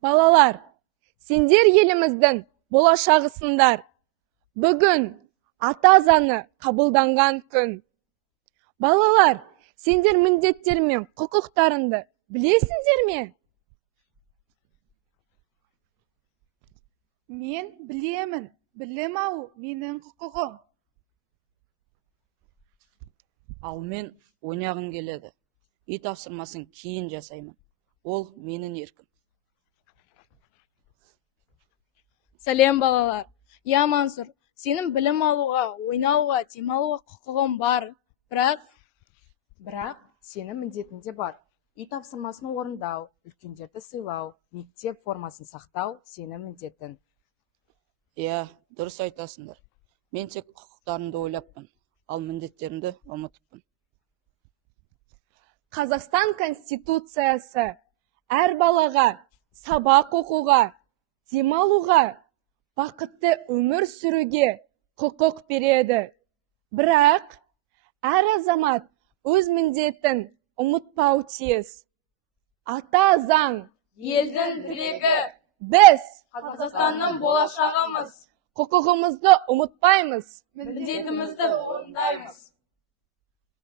Балалар, сендер еліміздің болашағысыңдар. Бүгін ата заңы қабылданған күн. Балалар, сендер міндеттер мен құқықтарыңды білесіңдер ме? Мен білемін. Білім алу менің құқығым. Ал мен ойнағым келеді. Үй тапсырмасын кейін жасаймын. Ол менің еркім. Сәлем балалар. Я Мансұр, сенің білім алуға, ойнауға, демалуға құқығың бар. Бірақ сенің міндетінде бар. Үй тапсырмасын орындау, үлкендерді сыйлау, мектеп формасын сақтау сенің міндетің. Иә, дұрыс айтасыңдар. Мен тек құқықтарымды ойлаппын, ал міндеттерімді ұмытыппын. Қазақстан Конституциясы әр балаға сабақ оқуға, демалуға, бақытты өмір сүруге құқық береді. Бірақ әр азамат өз міндетін ұмытпау тиіс. Ата заң, елдің тірегі, біз Қазақстанның болашағымыз. Құқығымызды ұмытпаймыз, міндетімізді орындаймыз.